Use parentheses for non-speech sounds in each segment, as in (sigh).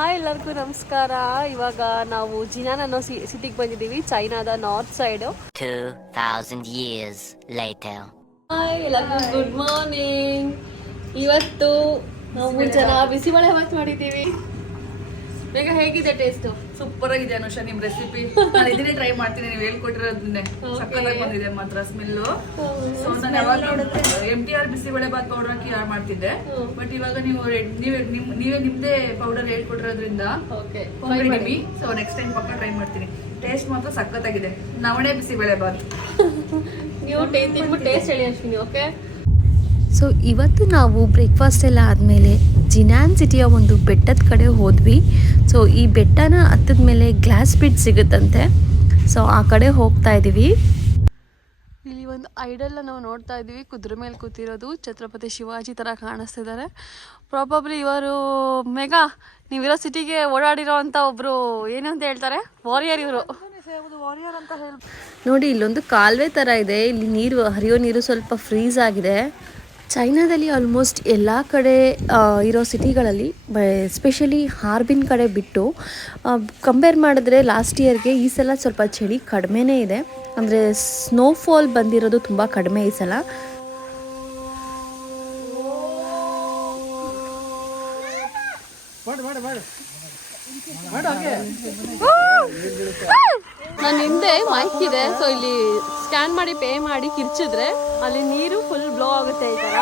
Hi ಎಲ್ಲರಿಗೂ ನಮಸ್ಕಾರ. ಇವಾಗ ನಾವು ಜಿನಾನ್ ಅನ್ನೋ ಸಿಟಿಗೆ ಬಂದಿದ್ದೀವಿ ಚೈನಾದ north side. 2,000 years later. Hi ಎಲ್ಲರಿಗೂ ಗುಡ್ ಮಾರ್ನಿಂಗ್. ಇವತ್ತು ನಾವು ಜನ ಮಳೆ ವಾಕ್ ಮಾಡಿದ್ದೀವಿ. ಬೇಗ ಹೇಗಿದೆ ಟೇಸ್ಟ್ ಸೂಪರ್ ಆಗಿದೆ ಅನುಷಾ ನಿಮ್ ರೆಸಿಪಿ (laughs) ನಾನು ಇದನ್ನೇ ಟ್ರೈ ಮಾಡ್ತೀನಿ ನೀವು ಹೇಳ್ಕೊಟ್ಟಿರೋದನ್ನೇ. ಸಕ್ಕತ್ತಾಗಿ ಬಂದಿದೆ ಮಾತ್ರ ಸ್ಮೆಲ್ ಸೊ ನಾನು ಯಾವಾಗ M T R bisibele bath powder ಹಾಕಿ ಯಾರು ಮಾಡ್ತಿದ್ದೆ? ಬಟ್ ಇವಾಗ ನೀವು ನೀವೇ ನಿಮ್ ನೀವೇ ನಿಮ್ದೇ ಪೌಡರ್ ಹೇಳ್ಕೊಟ್ಟಿರೋದ್ರಿಂದ ಕೊಂಡ್ಬಿಟ್ಟಿವಿ ಸೊ ನೆಕ್ಸ್ಟ್ ಟೈಮ್ ಪಕ್ಕ ಟ್ರೈ ಮಾಡ್ತೀನಿ. ಟೇಸ್ಟ್ ಮಾತ್ರ ಸಕ್ಕತ್ತಾಗಿದೆ. ನವಣೆ ಬಿಸಿಬೇಳೆ ಬಾತ್ (laughs) ನೀವು ಟೇ ತಿನ್ಬಿಟ್ಟು ಟೇಸ್ಟ್ ಹೇಳಿ ಅಶ್ವಿನಿ ಓಕೆ ಸೊ ಇವತ್ತು ನಾವು ಬ್ರೇಕ್ಫಾಸ್ಟ್ ಎಲ್ಲ ಆದಮೇಲೆ ಜಿನಾನ್ ಸಿಟಿಯ ಒಂದು ಬೆಟ್ಟದ ಕಡೆ ಹೋದ್ವಿ. ಸೊ ಈ ಬೆಟ್ಟನ ಹತ್ತದ ಮೇಲೆ ಗ್ಲಾಸ್ ಬಿಡ್ ಸಿಗುತ್ತಂತೆ. ಸೊ ಆ ಕಡೆ ಹೋಗ್ತಾ ಇದ್ದೀವಿ ಇಲ್ಲಿ ಒಂದು ಐಡಲ್ ನಾವು ನೋಡ್ತಾ ಇದ್ದೀವಿ ಕುದುರೆ ಮೇಲೆ ಕೂತಿರೋದು ಛತ್ರಪತಿ ಶಿವಾಜಿ ಥರ ಕಾಣಿಸ್ತಿದ್ದಾರೆ. ಪ್ರಾಬಬ್ಲಿ ಇವರು ಮೆಗಾ ನೀವಿರೋ ಸಿಟಿಗೆ ಓಡಾಡಿರೋ ಅಂತ ಒಬ್ರು ಏನು ಅಂತ ಹೇಳ್ತಾರೆ? ವಾರಿಯರ್ ಇವರು. ನೋಡಿ ಇಲ್ಲೊಂದು ಕಾಲುವೆ ಥರ ಇದೆ. ಇಲ್ಲಿ ನೀರು ಹರಿಯೋ ನೀರು ಸ್ವಲ್ಪ ಫ್ರೀಸ್ ಆಗಿದೆ. ಚೈನಾದಲ್ಲಿ ಆಲ್ಮೋಸ್ಟ್ ಎಲ್ಲ ಕಡೆ ಇರೋ ಸಿಟಿಗಳಲ್ಲಿ ಎಸ್ಪೆಷಲಿ ಹಾರ್ಬಿನ್ ಕಡೆ ಬಿಟ್ಟು ಕಂಪೇರ್ ಮಾಡಿದ್ರೆ ಲಾಸ್ಟ್ ಇಯರ್ಗೆ ಈ ಸಲ ಸ್ವಲ್ಪ ಚಳಿ ಕಡಿಮೆನೇ ಇದೆ. ಅಂದರೆ ಸ್ನೋಫಾಲ್ ಬಂದಿರೋದು ತುಂಬ ಕಡಿಮೆ ಈ ಸಲ. ನನ್ನ ಹಿಂದೆ ಮೈಕ್ ಇದೆ ಸೊ ಇಲ್ಲಿ ಸ್ಕ್ಯಾನ್ ಮಾಡಿ ಪೇ ಮಾಡಿ ಕಿರ್ಚಿದ್ರೆ ಅಲ್ಲಿ ನೀರು ಫುಲ್ ಬ್ಲೋ ಆಗುತ್ತೆ ಈ ಥರ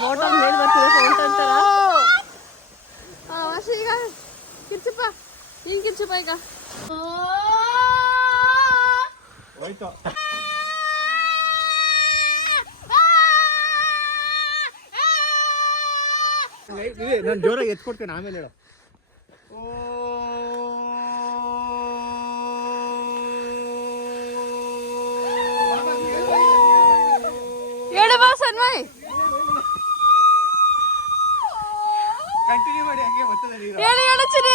ವಾಟರ್ ಮೇಲೆ ಬರ್ತಿದೆ ಫೌಂಟನ್ ಥರ ಈಗ ಕಿರ್ಚಪ್ಪ ನೀನು ಕಿರ್ಚಪ್ಪ ಈಗ. ನಾನು ಜೋರಾಗಿ ಎತ್ಕೊಡ್ತೇನೆ ಆಮೇಲೆ ಹೇಳು. ಹೇಳು ಬಾ ಸನ್ಮಯ್ ಕಂಟಿನ್ಯೂ ಮಾಡಿ ಹಂಗೆ ಬರ್ತದೆ ನೀರು. ಹೇಳು ಹೇಳು ಚಿರಿ.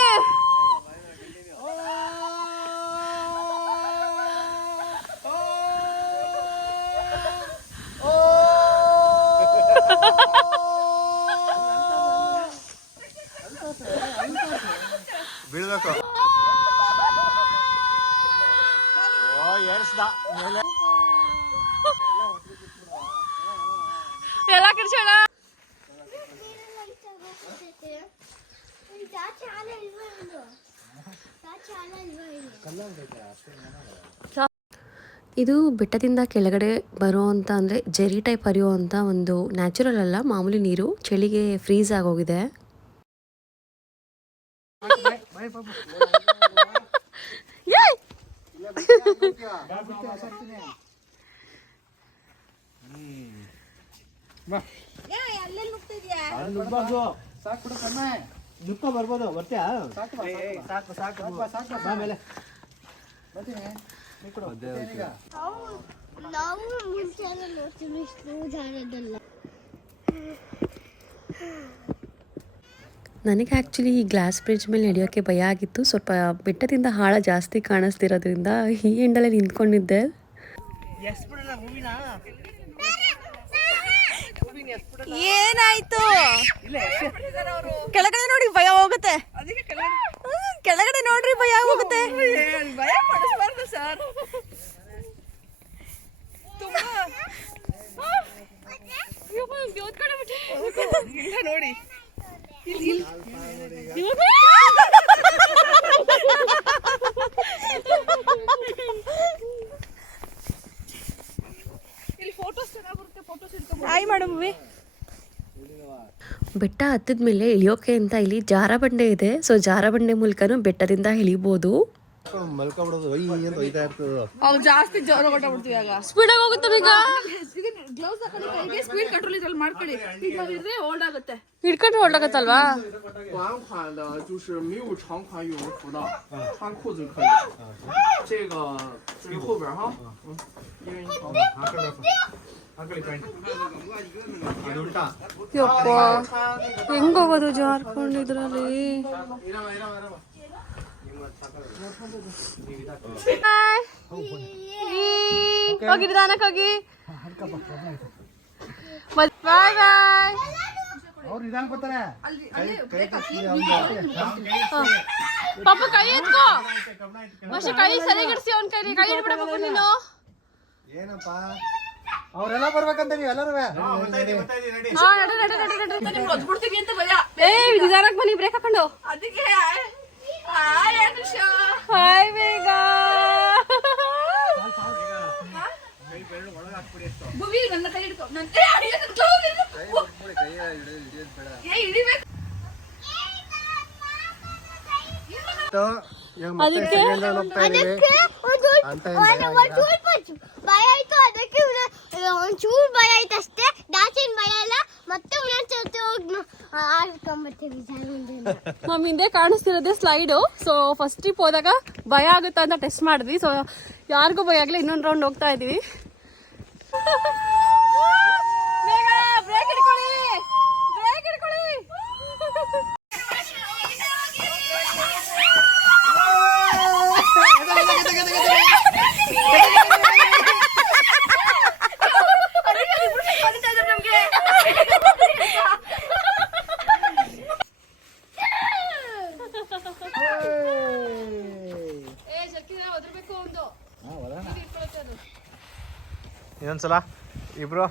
ಬೀಳ್ಬೇಕು ಓ ಏರ್ಸ್ದ. ಮೇಲೆ ಇದು ಬೆಟ್ಟದಿಂದ ಕೆಳಗಡೆ ಬರುವಂಥ ಅಂದರೆ ಜೆರಿ ಟೈಪ್ ಹರಿಯುವಂಥ ಒಂದು ನ್ಯಾಚುರಲ್ ಅಲ್ಲ ಮಾಮೂಲಿ ನೀರು. ಚಳಿಗೆ ಫ್ರೀಸ್ ಆಗೋಗಿದೆ. ಸಾಕು ನುಕ್ಕ ಬರ್ಬೋದು ಬರ್ತೀಯಾ? ಸಾಕು ಸಾಕು ಸಾಕು ಸಾಕು. ಬಾ ಮೇಲೆ ಬರ್ತೀನಿ. ನೀ ಕೊಡು. ಈಗ? ನಾವು ಮುಂಚೆನೆ ನೋಡ್ತೀವಿ ಇಷ್ಟು ಜಾಗದಲ್ಲ ನನಗೆ ಆ್ಯಕ್ಚುಲಿ ಈ ಗ್ಲಾಸ್ ಬ್ರಿಡ್ಜ್ ಮೇಲೆ ನಡೆಯೋಕ್ಕೆ ಭಯ ಆಗಿತ್ತು. ಸ್ವಲ್ಪ ಬೆಟ್ಟದಿಂದ ಹಾಳ ಜಾಸ್ತಿ ಕಾಣಿಸ್ತಿರೋದ್ರಿಂದ ಈ ಎಂಡಲ್ಲೇ ನಿಂತ್ಕೊಂಡಿದ್ದೆ. ಏನಾಯ್ತು? ಕೆಳಗಡೆ ನೋಡಿ ಭಯ ಹೋಗುತ್ತೆ. ಕೆಳಗಡೆ ನೋಡ್ರಿ ಭಯ ಹೋಗುತ್ತೆ. ಭಯ ಪಡಿಸ್ಬಾರ್ದು ಸರ್. ನೋಡಿ (laughs) (laughs) ಹಾಯ್ ಮೇಡಮ್ ಬೆಟ್ಟ ಹತ್ತಿದ ಮೇಲೆ ಇಳಿಯೋಕೆ ಅಂತ ಇಲ್ಲಿ ಜಾರಬಂಡೆ ಇದೆ. ಸೊ ಜಾರಬಂಡೆ ಮೂಲಕನೂ ಬೆಟ್ಟದಿಂದ ಇಳಿಬೋದು. ಜಾಸ್ತಿ ಜೋರ ಕೊಟ್ಟಾಗ್ಬಿಡ್ತೀವಿ ಆಗ. ಸ್ಪೀಡಾಗಿ ಹೋಗುತ್ತೆ ಈಗ? ಗ್ಲೌಸ್ ಹಾಕೊಂಡು ಕೈಗೆ ಸ್ಪೀಡ್ ಕಂಟ್ರೋಲ್ ಇದ್ರಲ್ಲಿ ಮಾಡ್ಕೊಳ್ಳಿ. ಈಗ ಇದ್ರೆ ಓಲ್ಡ್ ಆಗುತ್ತೆ. ಹಿಡ್ಕೊಂಡು ಯಪ್ಪ ಹೆಂಗ್ ಹೋಗೋದು ಇದ್ರಲ್ಲಿ ಹೋಗಿ ನಿಧಾನಕ್ ಹೋಗಿ. ಬಾಯ್ ಬಾಯ್ ಪಾಪ ಕೈ ಎತ್ಕೋ. ಮಶ ಕೈ ಸರಿಗಿಡ್ಸಿ ಅವ್ನ ಕೈ ಕೈ ಹಿಡ್ಬಿಡ ಪಾಪ ನೀನು. ಏನಪ್ಪಾ? ಅವರೆಲ್ಲ ಬರ್ಬೇಕಂತ ನೀವು ಎಲ್ಲರೂ? ಹಾ ನಡು. ನಡು ನಡು ನಡು ನಿಮ್ಗೆ ಒದ್ಬಿಡ್ತೀನಿ ಅಂತ ಭಯ. ಏ ನಿಧಾನಕ್ಕೆ ಬನ್ನಿ ಬ್ರೇಕ್ ಹಾಕೊಂಡು. ಅದಕ್ಕೆ ಹಾಯ್. ಅನುಷ. ಹಾಯ್ ಬೇಗ ಭುವಿ ನನ್ನ ಕೈ ಹಿಡ್ಕೊ. ನನ್ನ ಏ, ಅಯ್ಯೋ, ನನ್ನ ಕೈ ಹಿಡ್ಕೊ. ಏ ಹಿಡಿಬೇಕು. ಅದಕ್ಕೆ ಅದಕ್ಕೆ ಒಂದು ಒಂದು ಒಂಚೂರು ಪಚ್ಚು- ಭಯ ಆಯ್ತು ಅದಕ್ಕೆ ಒಂದು- ಒಂಚೂರು ಭಯ ಆಯ್ತು ಅಷ್ಟೇ ಜಾಸ್ತಿ ಭಯ ಇಲ್ಲ ಮತ್ತೆ ಒಂದೊಂದ್ಸತಿ ಹೋಗಿ ಆಡ್ಕೊಂಬರ್ತೀವಿ ಜಾಗದಿಂದ ನಮ್ ಹಿಂದೆ ಕಾಣಿಸ್ತಿರೋದೆ ಸ್ಲೈಡು. ಸೊ ಫಸ್ಟ್ ಟ್ರಿಪ್ ಹೋದಾಗ ಭಯ ಆಗುತ್ತಾ ಅಂತ ಟೆಸ್ಟ್ ಮಾಡಿದ್ವಿ. ಸೊ ಯಾರಿಗೂ ಭಯ ಆಗಲಿ ಇನ್ನೊಂದು ರೌಂಡ್ ಹೋಗ್ತಾ ಇದೀವಿ. (laughs) ಇನ್ನೊಂದ್ಸಲ ಇಬ್ರು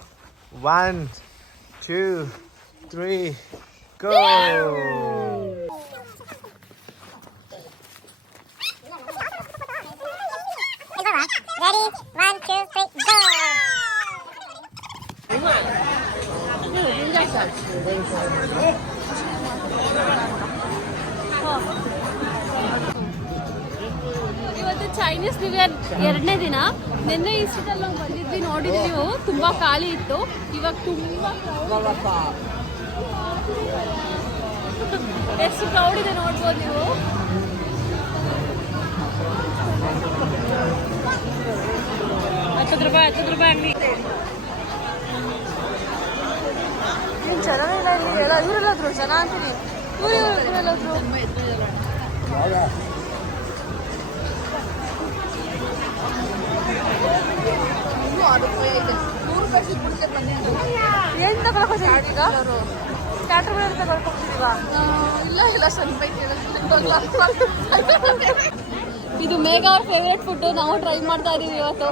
ಒನ್ ಟೂ ತ್ರೀ ಗೋ ಇವತ್ತು ಚೈನೀಸ್ ನ್ಯೂ ಇಯರ್ ಎರಡನೇ ದಿನ. ನಿನ್ನೆ ಇಷ್ಟದಲ್ಲಿ ನಾವು ಬಂದಿದ್ವಿ, ನೋಡಿದ್ವಿ ನೀವು. ತುಂಬಾ ಖಾಲಿ ಇತ್ತು. ಇವಾಗ ತುಂಬಾ ಎಷ್ಟು ಕ್ರೌಡ್ ಇದೆ ನೋಡ್ಬೋದು ನೀವು. ಹತ್ತತ್ತು ರೂಪಾಯಿ ಹತ್ತತ್ತು ರೂಪಾಯಿ ಅಂಗಡಿ ಜನನೇ ಇಲ್ಲ ಎಲ್ಲ ಇವರೆಲ್ಲಾದ್ರು ಜನ ಅಂತೀನಿ. ಏನ್ ಈಗ? ಇಲ್ಲ ಇಲ್ಲ ಸ್ವಲ್ಪ ಇದು ಮೇಘ ಅವ್ರ ಫೇವ್ರೆಟ್ ಫುಡ್ ನಾವು ಟ್ರೈ ಮಾಡ್ತಾ ಇದೀವಿ ಇವತ್ತು.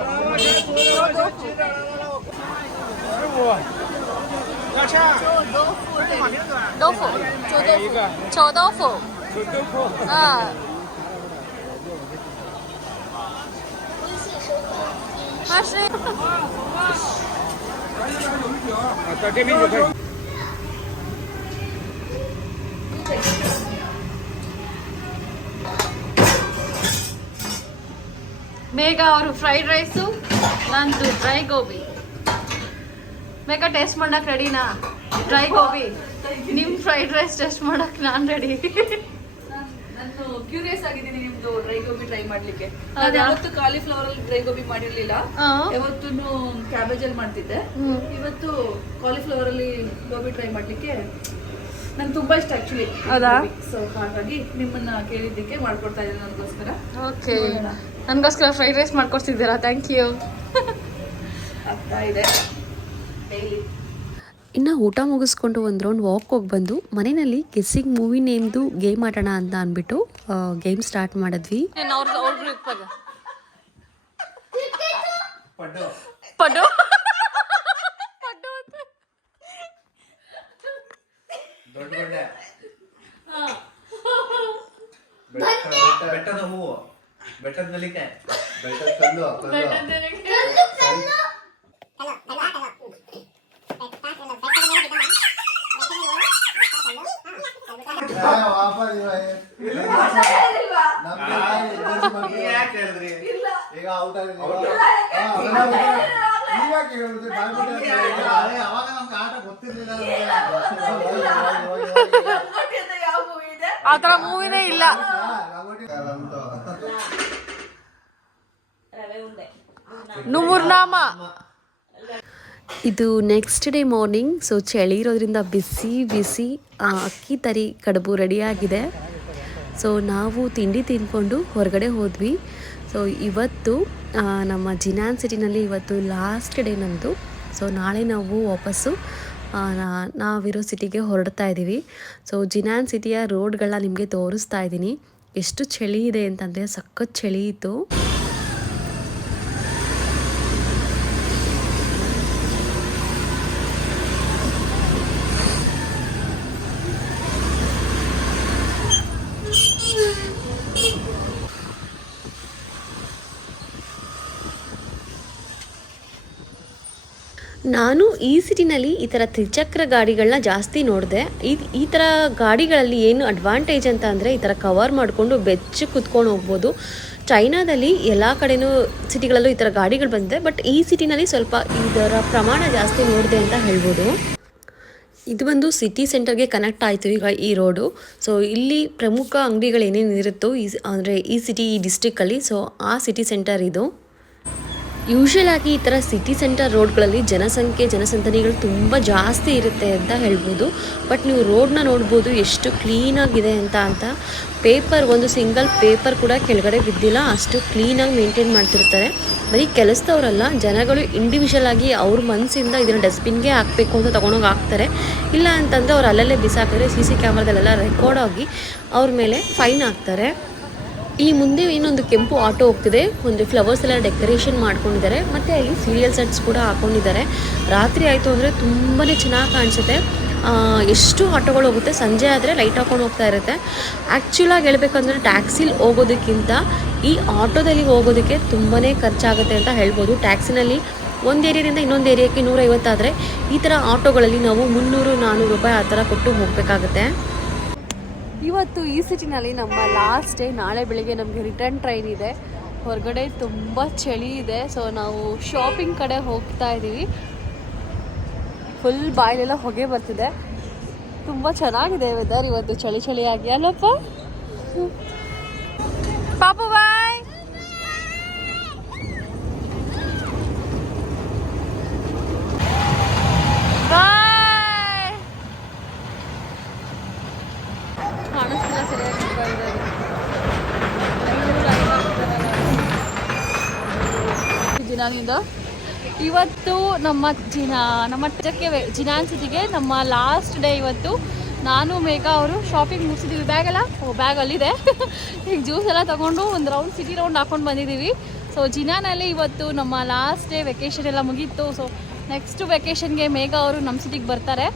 ಡೋಫು ಚೌದೋಫು ಹಾ. ಬೇಗ ಅವರು ಫ್ರೈಡ್ ರೈಸು ನಂದು ಡ್ರೈ ಗೋಬಿ ಬೇಗ ಟೇಸ್ಟ್ ಮಾಡಕ್ ರೆಡಿನಾ ಡ್ರೈ ಗೋಬಿ ನಿಮ್ಮ ಫ್ರೈಡ್ ರೈಸ್ ಟೇಸ್ಟ್ ಮಾಡಕ್ ನಾನು ರೆಡಿ (laughs) ನಾನು ಕ್ಯೂರಿಯಸ್ ಆಗಿದ್ದೀನಿ ನಿಮ್ದು ಡ್ರೈ ಗೋಬಿ ಟ್ರೈ ಮಾಡ್ಲಿಕ್ಕೆ. ನಾನು? ಯಾವತ್ತು ಕಾಲಿಫ್ಲವರ್ ಅಲ್ಲಿ ಡ್ರೈ ಗೋಬಿ ಮಾಡಿರ್ಲಿಲ್ಲ. ಯಾವತ್ತೂ ಕ್ಯಾಬೇಜ್ ಅಲ್ಲಿ ಮಾಡ್ತಿದ್ದೆ. ಇವತ್ತು ಕಾಲಿಫ್ಲವರ್ ಅಲ್ಲಿ ಗೋಬಿ ಟ್ರೈ ಮಾಡ್ಲಿಕ್ಕೆ ನಂಗೆ ತುಂಬಾ ಇಷ್ಟ ಆಕ್ಚುಲಿ ಹೌದಾ? ಸೊ ಹಾಗಾಗಿ ನಿಮ್ಮನ್ನ ಕೇಳಿದ್ದಕ್ಕೆ ಮಾಡ್ಕೊಡ್ತಾ ಇದ್ದೀನಿ ನನಗೋಸ್ಕರ. ಓಕೆ ನನಗೋಸ್ಕರ ಫ್ರೈಡ್ ರೈಸ್ ಮಾಡ್ಕೊಡ್ತಿದ್ದೀರಾ? ಥ್ಯಾಂಕ್ ಯು ಆಗ್ತಾ ಇದೆ. ಡೈಲಿ ಇನ್ನು ಊಟ ಮುಗಿಸ್ಕೊಂಡು ಒಂದು ರೌಂಡ್ ವಾಕ್ ಹೋಗಿ ಬಂದು ಮನೆಯಲ್ಲಿ ಗೆಸ್ಸಿಂಗ್ ಮೂವಿ ನೇಮ್ದು ಗೇಮ್ ಆಡೋಣ ಅಂತ ಅಂದ್ಬಿಟ್ಟು ಗೇಮ್ ಸ್ಟಾರ್ಟ್ ಮಾಡಿದ್ವಿ. ಬೆಟ್ಟದ ಹೂವು. ಬೆಟ್ಟದ ನಲಿಕೆ ಬೆಟ್ಟದ ಈಗ ಔಟ್ ಅವಾಗ ನಮ್ಗೆ ಆಟ ಗೊತ್ತಿರ್ಲಿಲ್ಲ ಯಾವ ಮೂವಿ ಇದೆ? ಆ ಥರ ಮೂವಿನೇ ಇಲ್ಲ. ನುಮುರ್ನಾಮ. ಇದು ನೆಕ್ಸ್ಟ್ ಡೇ ಮಾರ್ನಿಂಗ್ ಸೊ ಚಳಿ ಇರೋದ್ರಿಂದ ಬಿಸಿ ಬಿಸಿ ಅಕ್ಕಿ ತರಿ ಕಡುಬು ರೆಡಿಯಾಗಿದೆ ಸೊ ನಾವು ತಿಂಡಿ ತಿಂದ್ಕೊಂಡು ಹೊರಗಡೆ ಹೋದ್ವಿ. ಸೊ ಇವತ್ತು ನಮ್ಮ ಜಿನಾನ್ ಸಿಟಿನಲ್ಲಿ ಇವತ್ತು ಲಾಸ್ಟ್ ಡೇ ನಮ್ಮದು ಸೊ ನಾಳೆ ನಾವು ವಾಪಸ್ಸು ನಾವಿರೋ ಸಿಟಿಗೆ ಹೊರಡ್ತಾ ಇದ್ದೀವಿ ಸೊ ಜಿನಾನ್ ಸಿಟಿಯ ರೋಡ್ಗಳನ್ನ ನಿಮಗೆ ತೋರಿಸ್ತಾ ಇದ್ದೀನಿ ಎಷ್ಟು ಚಳಿ ಇದೆ ಅಂತಂದರೆ ಸಖತ್ ಚಳಿ ಇತ್ತು. ನಾನು ಈ ಸಿಟಿನಲ್ಲಿ ಈ ಥರ ತ್ರಿಚಕ್ರ ಗಾಡಿಗಳನ್ನ ಜಾಸ್ತಿ ನೋಡಿದೆ. ಈ ಈ ಥರ ಗಾಡಿಗಳಲ್ಲಿ ಏನು ಅಡ್ವಾಂಟೇಜ್ ಅಂತ ಅಂದರೆ ಈ ಥರ ಕವರ್ ಮಾಡಿಕೊಂಡು ಬೆಚ್ಚ ಕುತ್ಕೊಂಡು ಹೋಗ್ಬೋದು. ಚೈನಾದಲ್ಲಿ ಎಲ್ಲ ಕಡೆಯೂ ಸಿಟಿಗಳಲ್ಲೂ ಈ ಥರ ಗಾಡಿಗಳು ಬಂದಿದೆ. ಬಟ್ ಈ ಸಿಟಿನಲ್ಲಿ ಸ್ವಲ್ಪ ಇದರ ಪ್ರಮಾಣ ಜಾಸ್ತಿ ನೋಡಿದೆ ಅಂತ ಹೇಳ್ಬೋದು. ಇದು ಬಂದು ಸಿಟಿ ಸೆಂಟರ್ಗೆ ಕನೆಕ್ಟ್ ಆಯಿತು ಈಗ ಈ ರೋಡು ಸೊ ಇಲ್ಲಿ ಪ್ರಮುಖ ಅಂಗಡಿಗಳು ಏನೇನು ಇರುತ್ತೋ ಈ, ಅಂದರೆ ಈ ಸಿಟಿ ಈ ಡಿಸ್ಟಿಕ್ಕಲ್ಲಿ ಸೊ ಆ ಸಿಟಿ ಸೆಂಟರ್ ಇದು. ಯೂಶಲ್ ಆಗಿ ಈ ಥರ ಸಿಟಿ ಸೆಂಟರ್ ರೋಡ್ಗಳಲ್ಲಿ ಜನಸಂಖ್ಯೆ, ಜನಸಂದಣಿಗಳು ತುಂಬ ಜಾಸ್ತಿ ಇರುತ್ತೆ ಅಂತ ಹೇಳ್ಬೋದು. ಬಟ್ ನೀವು ರೋಡ್ನ ನೋಡ್ಬೋದು, ಎಷ್ಟು ಕ್ಲೀನಾಗಿದೆ ಅಂತ ಅಂತ ಪೇಪರ್ ಒಂದು ಸಿಂಗಲ್ ಪೇಪರ್ ಕೂಡ ಕೆಳಗಡೆ ಬಿದ್ದಿಲ್ಲ, ಅಷ್ಟು ಕ್ಲೀನಾಗಿ ಮೇಂಟೈನ್ ಮಾಡ್ತಿರ್ತಾರೆ. ಬರೀ ಕೆಲಸದವರಲ್ಲ, ಜನಗಳು ಇಂಡಿವಿಜುವಲ್ ಆಗಿ ಅವ್ರ ಮನಸ್ಸಿಂದ ಇದನ್ನು ಡಸ್ಟ್ಬಿನ್ಗೆ ಹಾಕಬೇಕು ಅಂತ ತೊಗೊಂಡೋಗಿ ಹಾಕ್ತಾರೆ. ಇಲ್ಲ ಅಂತಂದರೆ ಅವ್ರು ಅಲ್ಲಲ್ಲೇ ಬಿಸಾಕಿದ್ರೆ ಸಿ ಸಿ ಕ್ಯಾಮ್ರಾದಲ್ಲೆಲ್ಲ ರೆಕಾರ್ಡ್ ಆಗಿ ಅವ್ರ ಮೇಲೆ ಫೈನ್ ಹಾಕ್ತಾರೆ. ಈ ಮುಂದೆ ಇನ್ನೊಂದು ಕೆಂಪು ಆಟೋ ಹೋಗ್ತಿದೆ. ಒಂದು ಫ್ಲವರ್ಸ್ ಎಲ್ಲ ಡೆಕೋರೇಷನ್ ಮಾಡ್ಕೊಂಡಿದ್ದಾರೆ. ಮತ್ತೆ ಅಲ್ಲಿ ಸೀರಿಯಲ್ ಸೆಟ್ಸ್ ಕೂಡ ಹಾಕೊಂಡಿದ್ದಾರೆ. ರಾತ್ರಿ ಆಯಿತು ಅಂದರೆ ತುಂಬಾ ಚೆನ್ನಾಗಿ ಕಾಣಿಸುತ್ತೆ. ಎಷ್ಟು ಆಟೋಗಳು ಹೋಗುತ್ತೆ? ಸಂಜೆ ಆದರೆ ಲೈಟ್ ಹಾಕೊಂಡು ಹೋಗ್ತಾ ಇರುತ್ತೆ. ಆ್ಯಕ್ಚುಲಾಗಿ ಹೇಳ್ಬೇಕಂದ್ರೆ ಟ್ಯಾಕ್ಸಿಲಿ ಹೋಗೋದಕ್ಕಿಂತ ಈ ಆಟೋದಲ್ಲಿ ಹೋಗೋದಕ್ಕೆ ತುಂಬಾ ಖರ್ಚಾಗುತ್ತೆ ಅಂತ ಹೇಳ್ಬೋದು. ಟ್ಯಾಕ್ಸಿನಲ್ಲಿ ಒಂದು ಏರಿಯಾದಿಂದ ಇನ್ನೊಂದು ಏರಿಯಾಕ್ಕೆ ನೂರೈವತ್ತಾದರೆ ಈ ಥರ ಆಟೋಗಳಲ್ಲಿ ನಾವು ಮುನ್ನೂರು ನಾನ್ನೂರು ರೂಪಾಯಿ ಆ ಥರ ಕೊಟ್ಟು ಹೋಗಬೇಕಾಗುತ್ತೆ. ಇವತ್ತು ಈ ಸಿಟಿನಲ್ಲಿ ನಮ್ಮ ಲಾಸ್ಟ್ ಡೇ ನಾಳೆ ಬೆಳಿಗ್ಗೆ ನಮಗೆ ರಿಟರ್ನ್ ಟ್ರೈನ್ ಇದೆ. ಹೊರಗಡೆ ತುಂಬ ಚಳಿ ಇದೆ ಸೊ ನಾವು ಶಾಪಿಂಗ್ ಕಡೆ ಹೋಗ್ತಾ ಇದ್ದೀವಿ ಫುಲ್ ಬಾಯಿಲೆಲ್ಲ ಹೊಗೆ ಬರ್ತಿದೆ. ತುಂಬ ಚೆನ್ನಾಗಿದೆ ವೆದರ್ ಇವತ್ತು, ಚಳಿ ಚಳಿಯಾಗಿ. ಅಲ್ಲಪ್ಪ? ಪಾಪು ಬಾಯ್ ಬಾಯ್ ಕಾಣಿಸ್ತಿಲ್ಲ ಸರಿಯಾಗಿ ಜಿನಾನಿಂದ ಇವತ್ತು ನಮ್ಮ ಜಿನ ನಮ್ಮ ಟಕ್ಕೆ ಜಿನಾನ್ ಸಿಟಿಗೆ ನಮ್ಮ ಲಾಸ್ಟ್ ಡೇ ಇವತ್ತು. ನಾನು, ಮೇಘ ಅವರು ಶಾಪಿಂಗ್ ಮುಗಿಸಿದ್ದೀವಿ ಬ್ಯಾಗ್ ಎಲ್ಲ? ಓ ಬ್ಯಾಗ್ ಅಲ್ಲಿದೆ. (laughs) ಈಗ ಜ್ಯೂಸ್ ಎಲ್ಲ ತಗೊಂಡು ಒಂದು ರೌಂಡ್ ಸಿಟಿ ರೌಂಡ್ ಹಾಕೊಂಡು ಬಂದಿದ್ದೀವಿ ಸೊ ಜಿನಾನಲ್ಲಿ ಇವತ್ತು ನಮ್ಮ ಲಾಸ್ಟ್ ಡೇ ವೆಕೇಷನ್ ಎಲ್ಲ ಮುಗೀತು. ಸೊ ನೆಕ್ಸ್ಟ್ ವೆಕೇಷನ್ಗೆ ಮೇಘ ಅವರು ನಮ್ಮ ಸಿಟಿಗೆ ಬರ್ತಾರೆ.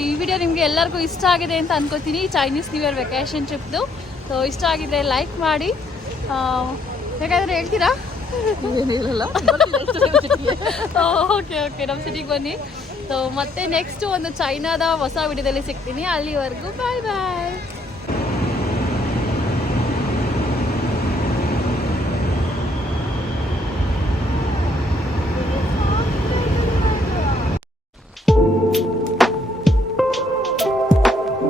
ಈ ವಿಡಿಯೋ ನಿಮಗೆ ಎಲ್ಲರಿಗೂ ಇಷ್ಟ ಆಗಿದೆ ಅಂತ ಅನ್ಕೋತೀನಿ. ಚೈನೀಸ್ ನ್ಯೂ ಇಯರ್ ವೆಕೇಷನ್ ಟ್ರಿಪ್ದು ಸೊ ಇಷ್ಟ ಆಗಿದೆ ಲೈಕ್ ಮಾಡಿ. ಬೇಕಾದ್ರೆ ಹೇಳ್ತೀರಾ? Okay okay. ನಮ್ಮ ಸಿಟಿಗೆ ಬನ್ನಿ. ಸೊ ಮತ್ತೆ ನೆಕ್ಸ್ಟ್ ಒಂದು ಚೈನಾದ ಹೊಸ ವಿಡಿಯೋದಲ್ಲಿ ಸಿಗ್ತೀನಿ. ಅಲ್ಲಿವರೆಗೂ ಬಾಯ್ ಬಾಯ್